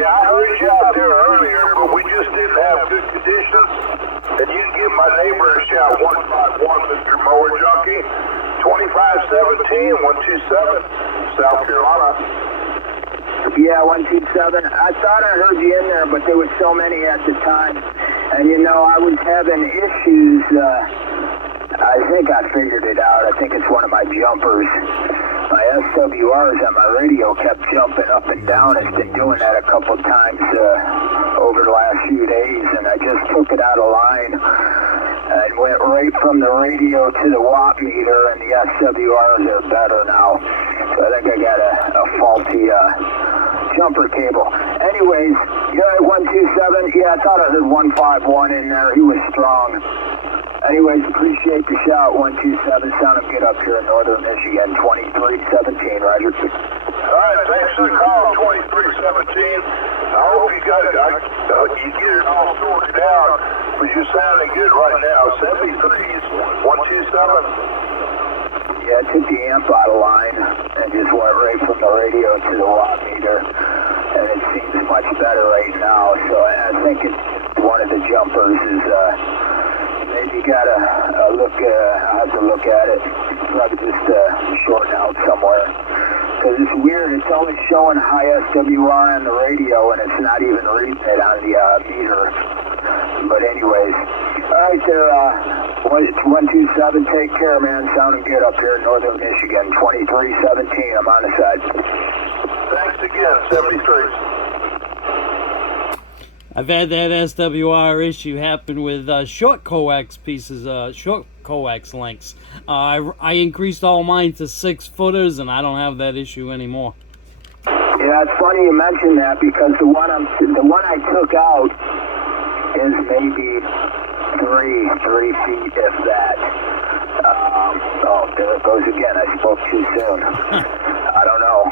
Yeah, I heard you out there earlier, but we just didn't have good conditions. And you can give my neighbor a shout, 151, Mr. Mower Junkie, 2517, 127, South Carolina. Yeah, 127. I thought I heard you in there, but there was so many at the time. And you know, I was having issues. I think I figured it out. I think it's one of my jumpers. My SWRs on my radio kept jumping up and down. It's been doing that a couple times over the last few days, and I just took it out of line and went right from the radio to the watt meter, and the SWRs are better now. So I think I got a faulty jumper cable. Anyways, you're at 127. Yeah, I thought I heard 151 in there. He was strong. Anyways, appreciate the shout. 127, sound of get up here in northern Michigan, 2317, Roger. All right, thanks for the call, 2317. I hope you got it. You get it all sorted out, but you're sounding good right now. 73 is 127. Yeah, I took the amp out of line and just went right from the radio to the watt meter, and it seems much better right now. So I think it's one of the jumpers is maybe gotta look. I have to look at it. Probably just shorten out somewhere. Because it's weird. It's only showing high SWR on the radio, and it's not even reading it on the meter. But anyways, all right there. It's 127. Take care, man. Sound and get up here in northern Michigan. 2317. I'm on the side. Thanks again. 73. I've had that SWR issue happen with short coax pieces, short coax lengths. I increased all mine to 6 footers, and I don't have that issue anymore. Yeah, it's funny you mention that because the one I took out is maybe 3 feet, if that. Oh, there it goes again. I spoke too soon. I don't know.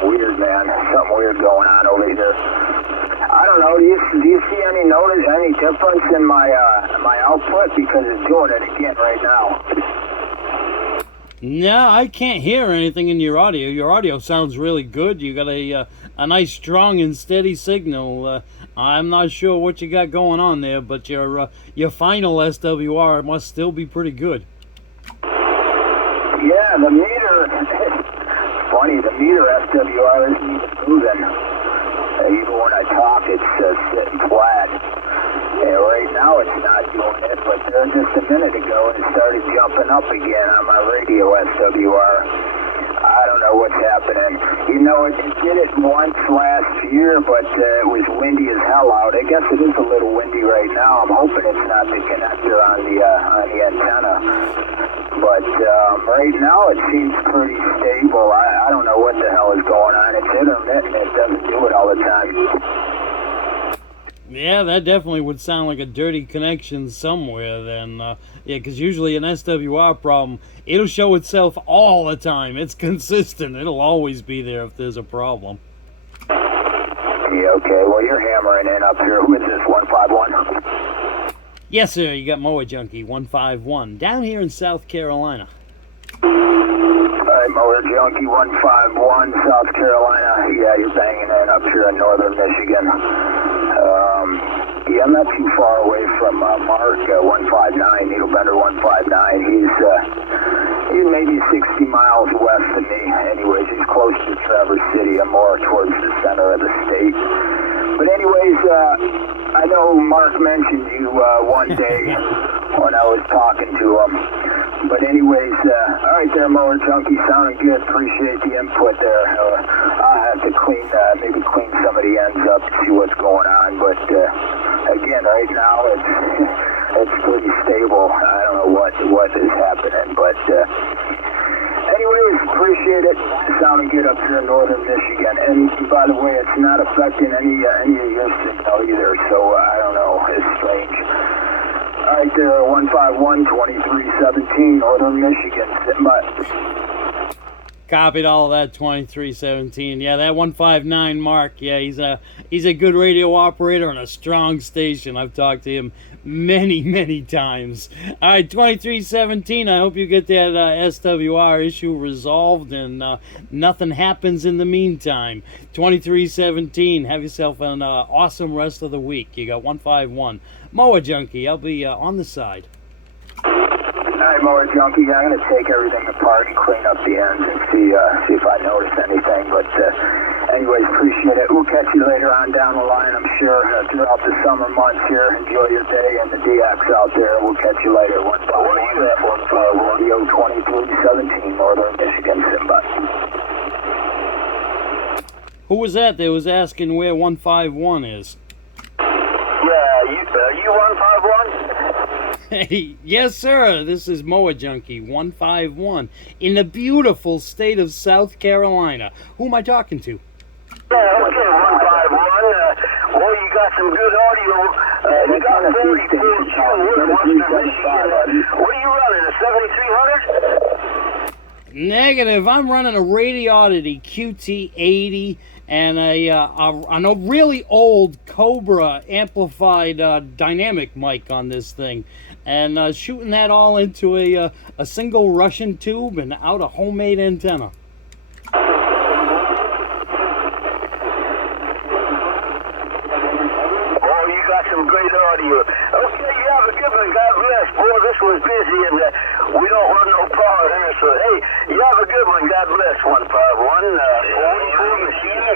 Something weird, man. Something weird going on over here. I don't know. Do you see any difference in my output? Because it's doing it again right now. No, I can't hear anything in your audio. Your audio sounds really good. You got a nice, strong, and steady signal. I'm not sure what you got going on there, but your final SWR must still be pretty good. Yeah, the meter. Funny, the meter SWR isn't even moving. Even when I talk, it's sitting flat. Yeah, right now it's not doing it, but there just a minute ago it started jumping up again on my radio SWR. I don't know what's happening. You know, it did it once last year, but it was windy as hell out. I guess it is a little windy right now. I'm hoping it's not the connector on the antenna. But right now it seems pretty stable. I don't know what the hell is going on. It's intermittent. It doesn't do it all the time. Yeah, that definitely would sound like a dirty connection somewhere then. Yeah, because usually an SWR problem, it'll show itself all the time. It's consistent. It'll always be there if there's a problem. Yeah, okay. Well, you're hammering in up here. Who is this, 151? Yes, sir. You got Mower Junkie 151 down here in South Carolina. All right, Mower Junkie 151, South Carolina. Yeah, you're banging in up here in northern Michigan. Yeah, I'm not too far away from Mark 159, Needlebender 159. He's maybe 60 miles west of me. Anyways, he's close to Traverse City. I'm more towards the center of the state. But anyways, I know Mark mentioned you one day when I was talking to him. But anyways, all right there, Mower Junkie, sounding good. Appreciate the input there. I'll have to maybe clean some of the ends up to see what's going on. But again, right now it's pretty stable. I don't know what is happening, but anyways, appreciate it. Sounding good up here in northern Michigan. And by the way, it's not affecting any of your signal either. So I don't know. It's strange. All right there, 151, 2317, northern Michigan. Sitting by. Copied all of that. 2317. Yeah, that 159 Mark. Yeah, he's a good radio operator and a strong station. I've talked to him many times. All right, 2317. I hope you get that SWR issue resolved and nothing happens in the meantime. 2317. Have yourself an awesome rest of the week. You got 151. Mower Junkie. I'll be on the side. All right, Mower Junkie, I'm going to take everything apart and clean up the ends and see if I notice anything. But anyways, appreciate it. We'll catch you later on down the line, I'm sure, throughout the summer months here. Enjoy your day and the DX out there. We'll catch you later. 151 Radio 2317, Northern Michigan, Simba. Who was that? They was asking where 151 is. Yeah, you 151? Hey, yes, sir. This is Mower Junkie 151 in the beautiful state of South Carolina. Who am I talking to? Yeah, okay, 151. Well, you got some good audio. You got 34 June, Western Michigan. What are you running, a 7300? Negative. I'm running a Radioddity QT80 and a really old Cobra amplified dynamic mic on this thing, and shooting that all into a single Russian tube and out a homemade antenna. Oh, you got some great audio. Okay, you have a good one. God bless. Boy, this was busy, and we don't run no power here, so hey, you have a good one. God bless. 151. 44 Michigan.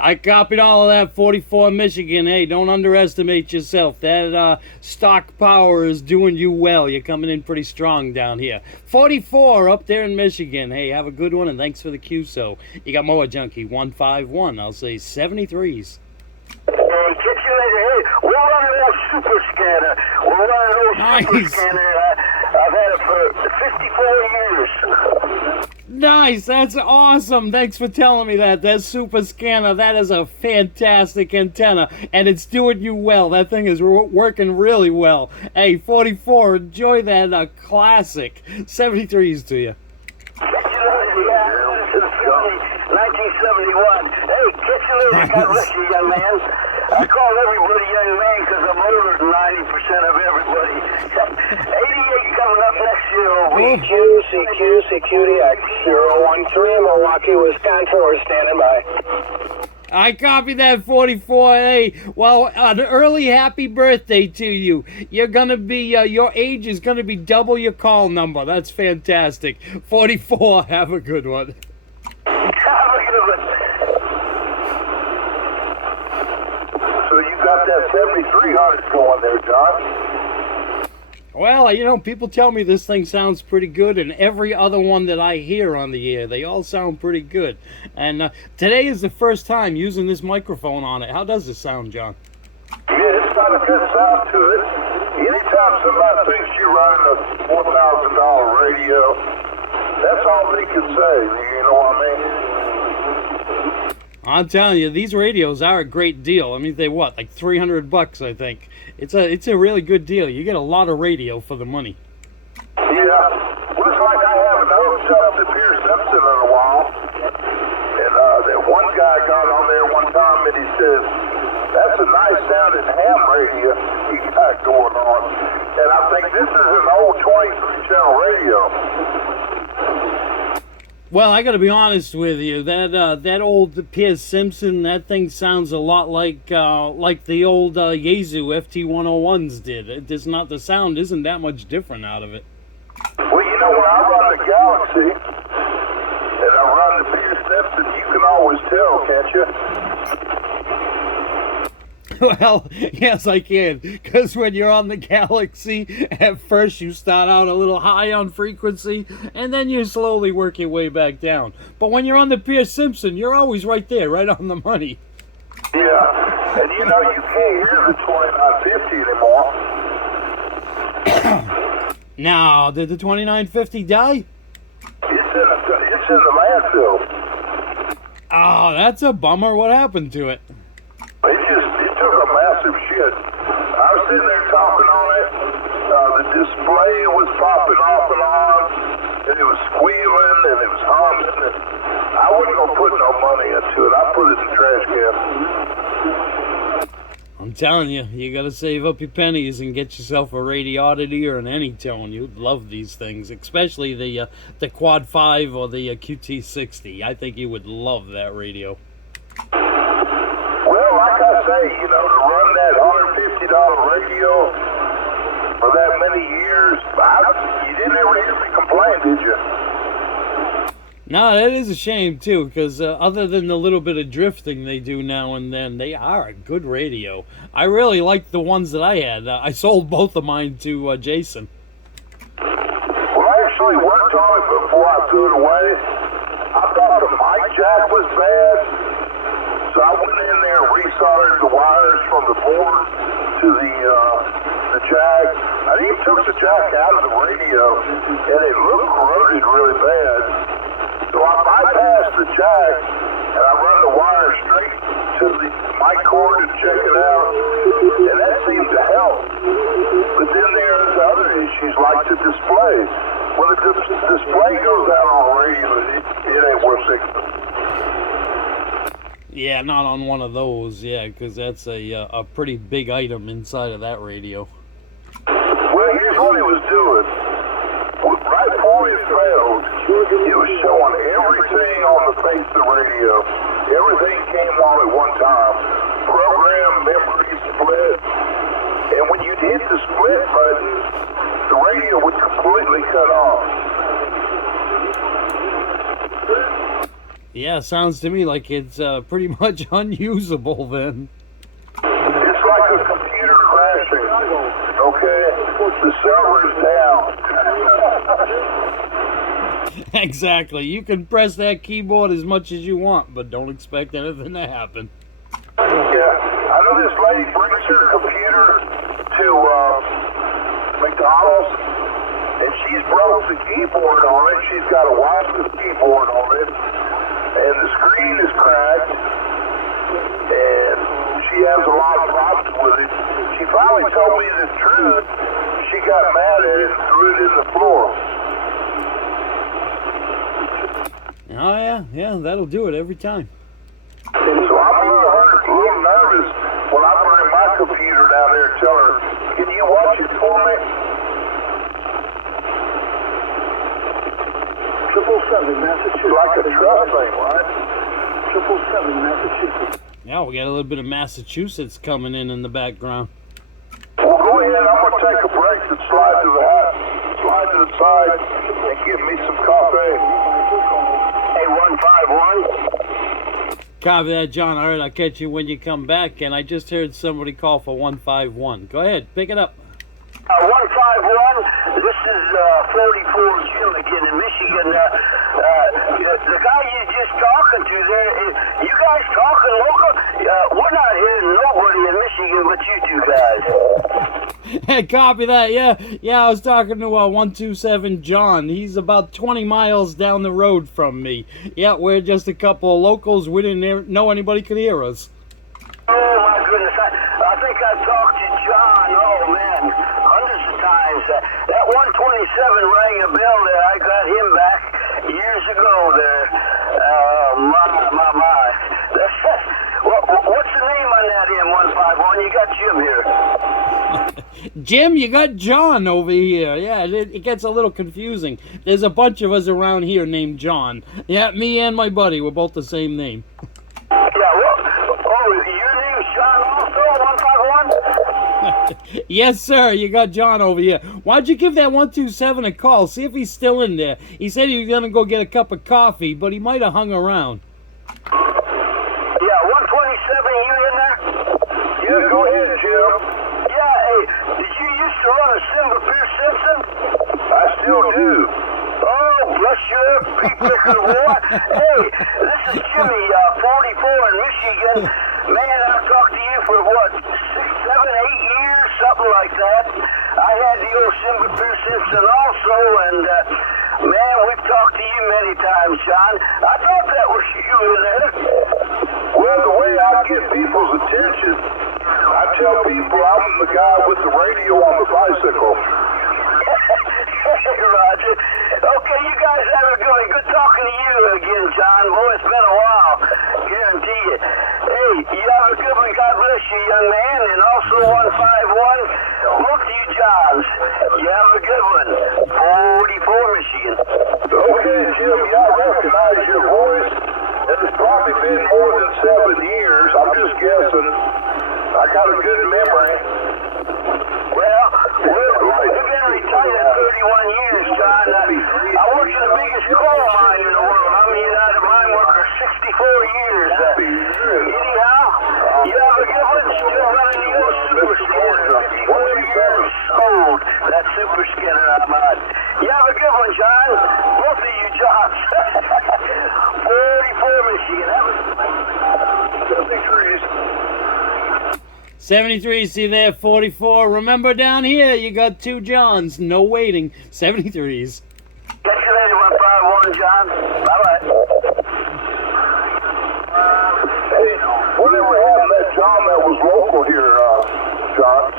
I copied all of that. 44 Michigan. Hey, don't underestimate yourself. That stock power is doing you well. You're coming in pretty strong down here. 44 up there in Michigan. Hey, have a good one, and thanks for the QSO. You got Mower Junkie 151. I'll say 73s. Catch you later. Hey, we're running old super scanner. We're running old super scanner. I've had it for 54 years. Nice, that's awesome. Thanks for telling me that. That super scanner, that is a fantastic antenna, and it's doing you well. That thing is working really well. Hey, 44, enjoy that classic. 73s to you. 1971. Hey, catch you later. God bless you, young man. I call everybody young man because I'm older than 90% of everybody. 88 coming up next year. CQDX 013, Milwaukee, Wisconsin. We're standing by. I copy that, 44. Hey, well, an early happy birthday to you. You're gonna be, your age is gonna be double your call number. That's fantastic. 44, have a good one. So you got that 7300 going there, John? Well, you know, people tell me this thing sounds pretty good, and every other one that I hear on the air, they all sound pretty good. And today is the first time using this microphone on it. How does it sound, John? Yeah, it's got a good sound to it. Anytime somebody thinks you're running a $4,000 radio, that's all they can say, you know what I mean? I'm telling you, these radios are a great deal. I mean, they what, like $300, I think. It's a really good deal. You get a lot of radio for the money. Yeah, looks like I haven't hooked up to Pierce Simpson in a while. And that one guy got on there one time and he says, "That's a nice sounding ham radio you got going on." And I think this is an old 23-channel radio. Well, I got to be honest with you. That old Pierce Simpson, that thing sounds a lot like the old Yaesu FT101s did. The sound isn't that much different out of it. Well, you know, when I run the Galaxy and I run the Pierce Simpson, you can always tell, can't you? Well, yes, I can. Because when you're on the Galaxy, at first you start out a little high on frequency, and then you slowly work your way back down. But when you're on the Pierce Simpson, you're always right there, right on the money. Yeah, and you know you can't hear the 2950 anymore. Now, did the 2950 die? It's in the landfill. Oh, that's a bummer. What happened to it? It took a massive shit. I was sitting there talking on it. The display was popping off and on, and it was squealing, and it was humming, and I wasn't going to put no money into it. I put it in the trash can. I'm telling you, you got to save up your pennies and get yourself a Radioddity or an Anytone. You'd love these things, especially the Quad 5 or the QT60. I think you would love that radio. Well, like I say, you know, to run that $150 radio for that many years, you didn't ever hear me complain, did you? No, that is a shame, too, because other than the little bit of drifting they do now and then, they are a good radio. I really liked the ones that I had. I sold both of mine to Jason. Well, I actually worked on it before I threw it away. I thought the mic jack was bad, so I went in there and resoldered the wires from the board to the jack. I even took the jack out of the radio, and it looked corroded really bad. So I bypassed the jack, and I run the wire straight to the mic cord and check it out, and that seemed to help. But then there's other issues like the display. When the display goes out on the radio, it ain't worth fixing. Yeah, not on one of those, yeah, because that's a pretty big item inside of that radio. Well, here's what he was doing. Right before it failed, it was showing everything on the face of the radio. Everything came on at one time. Program, memory, split. And when you'd hit the split button, the radio would completely cut off. Yeah, sounds to me like it's pretty much unusable then. It's like a computer crashing. Okay? The server's down. Exactly. You can press that keyboard as much as you want, but don't expect anything to happen. Yeah. I know this lady brings her computer to McDonald's, and she's broke the keyboard on it. She's got a wireless keyboard on it, and the screen is cracked, and she has a lot of problems with it. She finally told me the truth. She got mad at it and threw it in the floor. Oh, yeah, that'll do it every time. So I'm a little nervous when I bring my computer down there and tell her, can you watch it for me? 777 Massachusetts. Like a trust thing, right? 777 Massachusetts. Yeah, we got a little bit of Massachusetts coming in the background. Well, go ahead. I'm going to take a break and slide to the side and give me some coffee. Hey, 151. Copy that, John. All right, I'll catch you when you come back. And I just heard somebody call for 151. Go ahead, pick it up. 151, this is 44 Jim again in Michigan. The guy you just talking to there, you guys talking local? We're not hearing nobody in Michigan but you two guys. Hey, copy that. Yeah, I was talking to 127 John. He's about 20 miles down the road from me. Yeah, we're just a couple of locals. We didn't know anybody could hear us. Oh my goodness, I think I've talked to John, oh man, hundreds of times. That 127 rang a bell there. I got him back years ago there. My. What's the name on that M151? You got Jim here. Jim, you got John over here. Yeah, it gets a little confusing. There's a bunch of us around here named John. Yeah, me and my buddy, we're both the same name. Yeah, your name's John also, 151? Yes, sir, you got John over here. Why'd you give that 127 a call? See if he's still in there. He said he was going to go get a cup of coffee, but he might have hung around. Yeah, 127, you in there? Yeah, go ahead, Jim. Yeah, hey, did you used to run a Simba Pierce Simpson? I still do. Oh, bless you, big picker boy. Hey, this is Jimmy, 44 in Michigan. Man, I've talked to you for what, 6, 7, 8 years, something like that. I had the old Simba Pierce Simpson also, and man, we've talked to you many times, John. I thought that was you in there. Well, the way I get people's attention, I tell people I'm the guy with the radio on the bicycle. Roger. Okay, you guys have a good one. Good talking to you again, John. Boy, it's been a while. Guarantee you. Hey, you have a good one. God bless you, young man. And also 151, both of you Johns. You have a good one. 44, Michigan. Okay, Jim, yeah, I recognize your voice. It's probably been more than 7 years. I'm just guessing. I got a good memory. Well, we've been retired 31 years, John. I worked in the biggest coal mine in the world. I'm a United Mine Worker, 64 years. Anyhow, you have a good one. Still running the old super scanner, 54 years old. That super scanner I'm on. You have a good one, John. Both of you Johns. 44 Michigan. Have a 73s. 73, see there, 44. Remember down here, you got 2 Johns. No waiting. 73s. Catch you later, 151, John. Bye-bye. Hey, whatever happened to that John that was local here, John?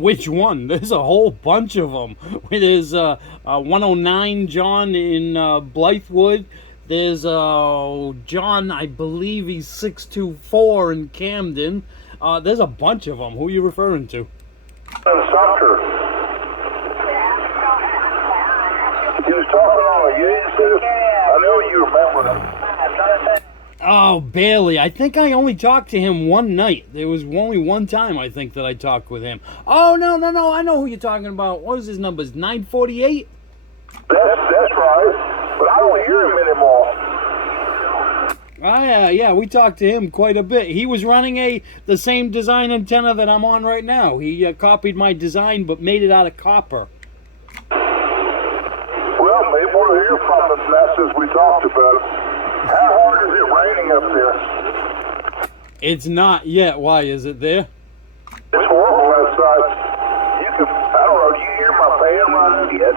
Which one? There's a whole bunch of them. There's 109 John in Blythewood. There's John, I believe he's 624 in Camden. There's a bunch of them. Who are you referring to? Sumter. He was talking on a Yates. I know you remember him. Oh, Bailey. I think I only talked to him one night. There was only one time, I think, that I talked with him. Oh, no. I know who you're talking about. What was his numbers? 948? That's right. But I don't hear him anymore. Yeah, we talked to him quite a bit. He was running the same design antenna that I'm on right now. He copied my design, but made it out of copper. Well, maybe we'll hear from him now since we talked about it. How hard is it raining up there? It's not yet. Why is it there? It's horrible outside. I don't know, do you hear my fan running yet?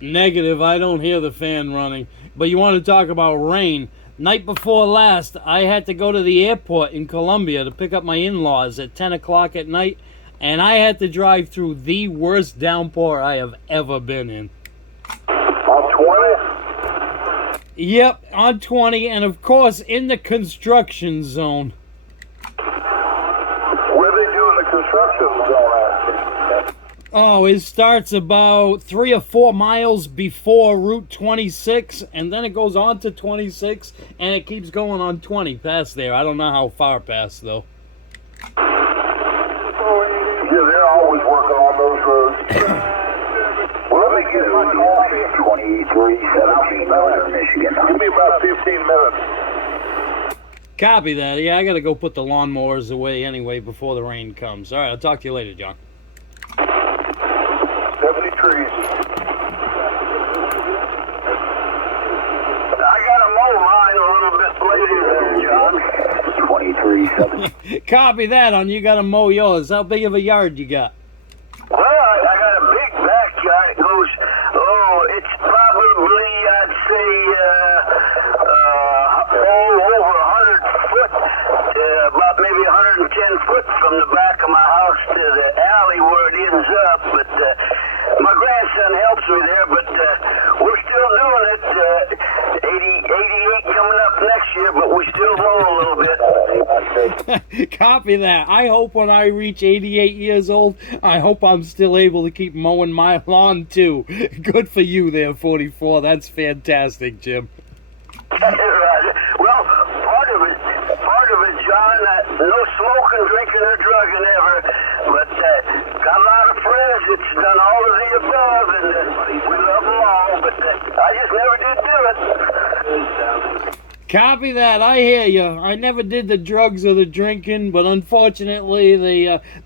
Negative, I don't hear the fan running. But you want to talk about rain. Night before last, I had to go to the airport in Columbia to pick up my in-laws at 10 o'clock at night, and I had to drive through the worst downpour I have ever been in. On 20? Yep, on 20, and of course in the construction zone. Where they doing the construction zone at? Oh, it starts about 3 or 4 miles before Route 26, and then it goes on to 26, and it keeps going on 20 past there. I don't know how far past, though. Yeah, they're always working on those roads. Well, let me get it on coffee. 2317 Northern Michigan. Give me about 15 minutes. Copy that. Yeah, I gotta go put the lawnmowers away anyway before the rain comes. All right, I'll talk to you later, John. 70 trees. I got to mow mine a little bit later there, John. 2317. Copy that on you gotta mow yours. How big of a yard you got? Well, I got a big backyard. It goes, it's probably, I'd say, over 100 foot, about maybe 110 foot from the back of my house to the alley where it ends up. But my grandson helps me there, but we're still doing it. 88 coming up next year, but we still mow a little bit. Copy that. I hope when I reach 88 years old, I hope I'm still able to keep mowing my lawn too. Good for you there, 44. That's fantastic, Jim. Well, part of it, John, no smoking, drinking, or drugging ever, but got a lot of friends that's done all of the above, and we love them all, but I just never did do it. Copy that. I hear you. I never did the drugs or the drinking, but unfortunately,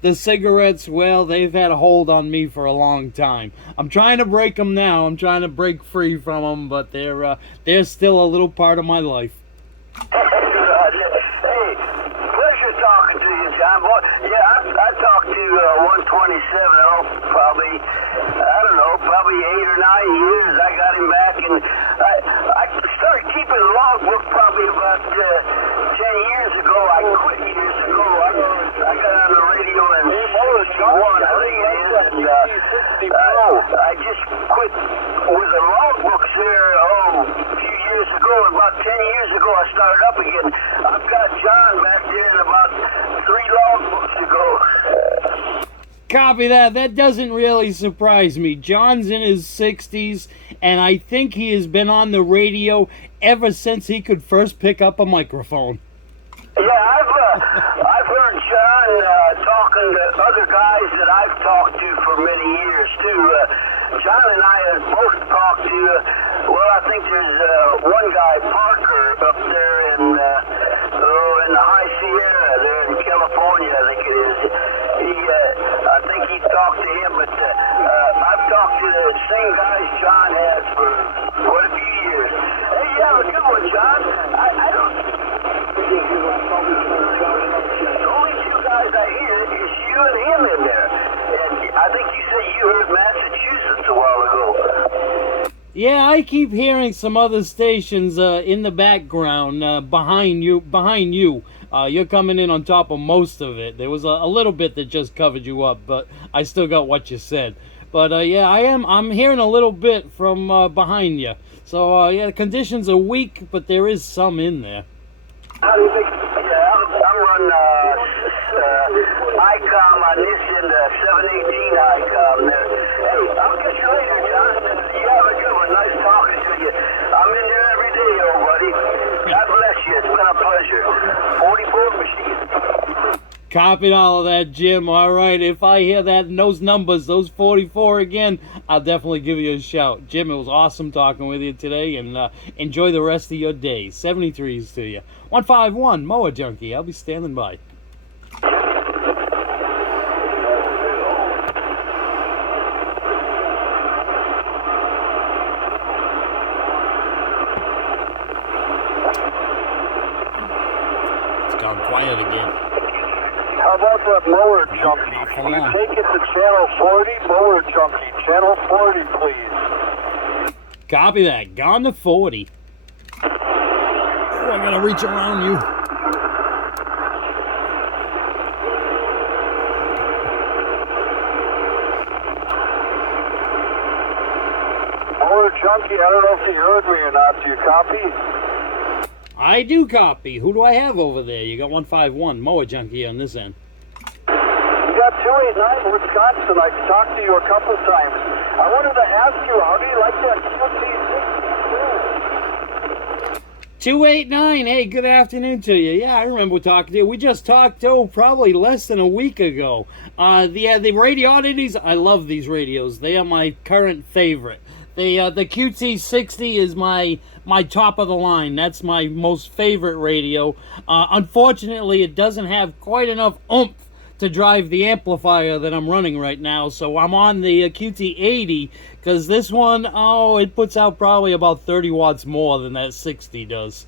the cigarettes, well, they've had a hold on me for a long time. I'm trying to break them now. I'm trying to break free from them, but they're still a little part of my life. Hey, pleasure talking to you, John. Boy, yeah, I talked to 127, probably 8 or 9 years. I got him back, and I started keeping a logbook probably about 10 years ago. I quit years ago. I got on the radio in 61, I think it is, and I just quit Copy that. That doesn't really surprise me. John's in his 60s, and I think he has been on the radio ever since he could first pick up a microphone. Yeah, I've heard John talking to other guys that I've talked to for many years too. John and I have both talked to. Well, I think there's one guy, Parker, up there in the High Sierra, there in California, I think it is. I think he talked to him, but I've talked to the same guys John has for quite a few years. Hey, you have a good one, John. I don't. The only two guys I hear is you and him in there. And I think you said you heard Massachusetts a while ago. Yeah, I keep hearing some other stations in the background behind you. You're coming in on top of most of it. There was a little bit that just covered you up, but I still got what you said. But yeah, I'm hearing a little bit from behind you. So yeah, the conditions are weak, but there is some in there. I'm running ICOM on this end, 718 ICOM there. Hey, I'll catch you later, John. You have a good one. Nice talking to you. I'm in there every day, old buddy. God bless you. It's been a pleasure. 44 machine. Copied all of that, Jim. All right, if I hear that and those numbers, those 44 again, I'll definitely give you a shout. Jim, it was awesome talking with you today, and enjoy the rest of your day. 73s to you. 151 Mower Junkie. I'll be standing by. It's gone quiet again. How about that Mower Junkie? Can you take it to Channel 40? Mower Junkie, Channel 40, please. Copy that. Gone to 40. Oh, I gotta reach around you. Mower Junkie, I don't know if you heard me or not. Do you copy? I do copy. Who do I have over there? You got 151 Mower Junkie on this end. You got 289 Wisconsin. I talked to you a couple times. I wanted to ask you, how do you like that QT60? 289. Hey, good afternoon to you. Yeah, I remember talking to you. We just talked probably less than a week ago. The radio oddities. I love these radios. They are my current favorite. The QT60 is my top of the line. That's my most favorite radio. Unfortunately, it doesn't have quite enough oomph to drive the amplifier that I'm running right now, so I'm on the QT80, because this one, it puts out probably about 30 watts more than that 60 does.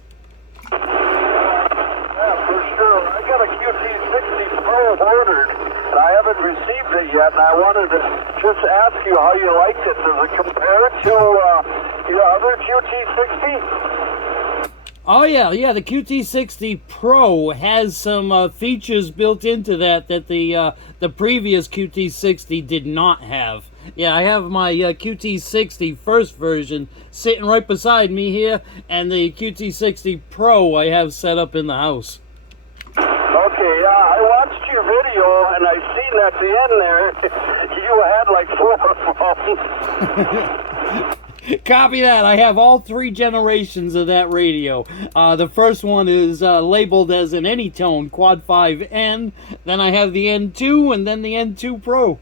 Yeah, for sure. I got a QT60 Pro ordered, and I haven't received it yet, and I wanted to just ask you how you liked it. Does it compare to your other QT60? Oh yeah, the QT60 Pro has some features built into that the previous QT60 did not have. Yeah, I have my QT60 first version sitting right beside me here, and the QT60 Pro I have set up in the house. Okay, I watched your video, and I seen at the end there, you had like 4 phones. Copy that. I have all 3 generations of that radio. The first one is labeled as an Anytone Quad 5N. Then I have the N2 and then the N2 Pro. Is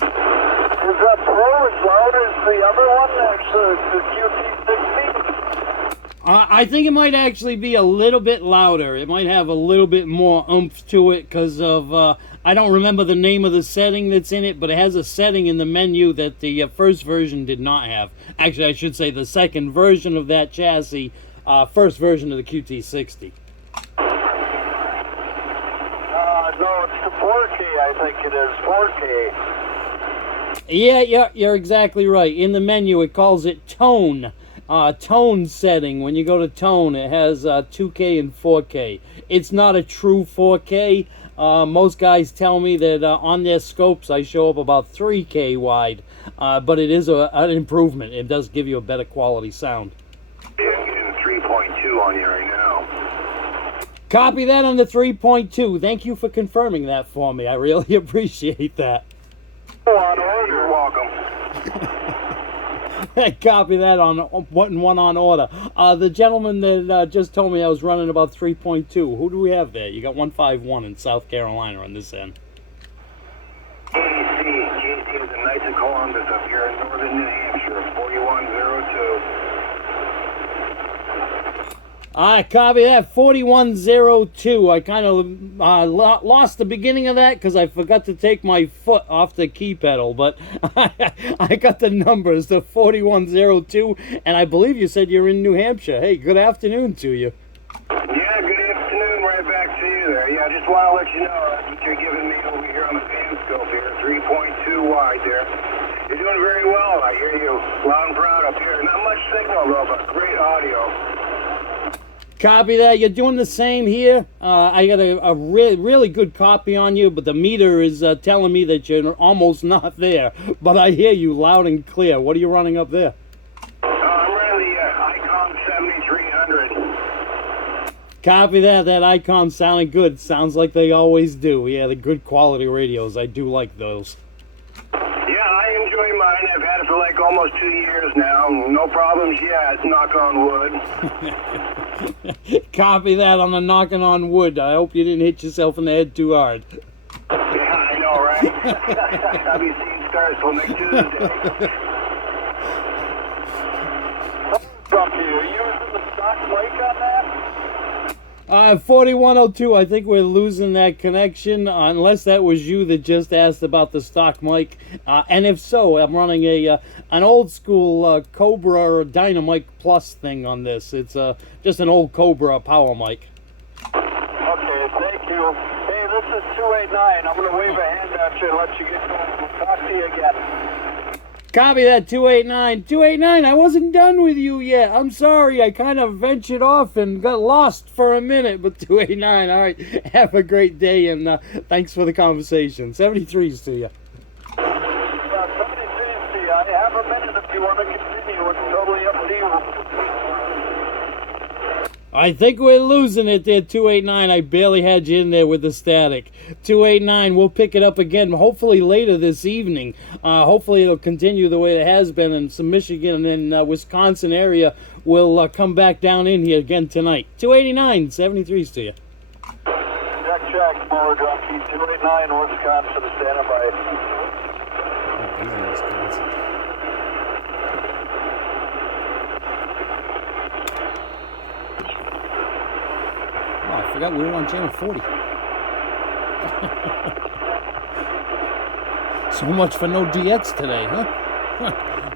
that Pro as loud as the other one? That's the QT60? I think it might actually be a little bit louder. It might have a little bit more oomph to it because of... I don't remember the name of the setting that's in it, but it has a setting in the menu that the first version did not have. Actually, I should say the second version of that chassis, first version of the QT60. No, it's the 4K, I think it is. 4K. Yeah, you're exactly right. In the menu, it calls it tone. Tone setting. When you go to tone, it has 2K and 4K. It's not a true 4K. Most guys tell me that on their scopes I show up about 3K wide, but it is an improvement. It does give you a better quality sound. Yeah, I'm getting 3.2 on you right now. Copy that on the 3.2. Thank you for confirming that for me. I really appreciate that. Okay, I watched your video, and I seen at the end there, you had like 4 phones. Yeah, for sure. I got a QT60 Pro You're welcome. Copy that on one on order. The gentleman that just told me I was running about 3.2. Who do we have there? You got 151 in South Carolina on this end. GC is the Knights of Columbus up here in northern New Hampshire, 4102. I copy that, 4102. I kind of lost the beginning of that because I forgot to take my foot off the key pedal, but I got the numbers, the 4102, and I believe you said you're in New Hampshire. Hey, good afternoon to you. Yeah, good afternoon, right back to you there. Yeah, I just want to let you know that's what you're giving me over here on the fan scope here, 3.2 wide there. You're doing very well. I hear you loud and proud up here. Not much signal though, but great audio. Copy that. You're doing the same here. I got a really good copy on you, but the meter is telling me that you're almost not there. But I hear you loud and clear. What are you running up there? I'm running the Icon 7300. Copy that. That Icon sounding good. Sounds like they always do. Yeah, the good quality radios. I do like those. Yeah, I enjoy mine. I've had it for like almost 2 years now. No problems yet, knock on wood. Copy that on the knocking on wood. I hope you didn't hit yourself in the head too hard. Yeah, I know, right? I'll be seeing stars till next Tuesday. From you, are you using the stock mic on that? 4102, I think we're losing that connection, unless that was you that just asked about the stock mic. And if so, I'm running an old school Cobra Dynamic Plus thing on this. It's just an old Cobra power mic. Okay, thank you. Hey, this is 289. I'm going to wave a hand at you and let you get going. We'll talk to you again. Copy that, 289. 289, I wasn't done with you yet. I'm sorry, I kind of ventured off and got lost for a minute, but 289, all right. Have a great day, and thanks for the conversation. 73s to you. 73s to you. I have a minute if you want to continue. It's totally up to you. I think we're losing it there, 289. I barely had you in there with the static. 289, we'll pick it up again, hopefully later this evening. Hopefully it'll continue the way it has been, and some Michigan and Wisconsin area will come back down in here again tonight. 289, 73s to you. Check, Mower Junkie, 289, Wisconsin, standing by. Oh, I forgot we were on channel 40. So much for no DX today, huh?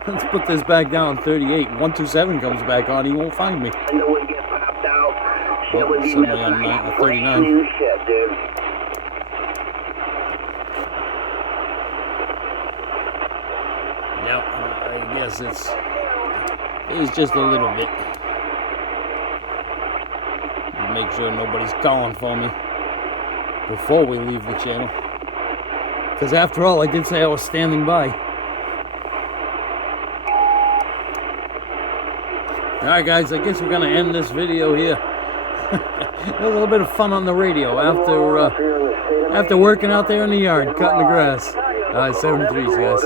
Let's put this back down 38. 127 comes back on, he won't find me. And the would get popped out. Shit would be Suddenly messing on with 39. new shit, dude. Yep, I guess it's just a little bit. Make sure nobody's calling for me before we leave the channel, because after all, I did say I was standing by. Alright guys, I guess we're gonna end this video here. A little bit of fun on the radio after working out there in the yard cutting the grass. 73s guys.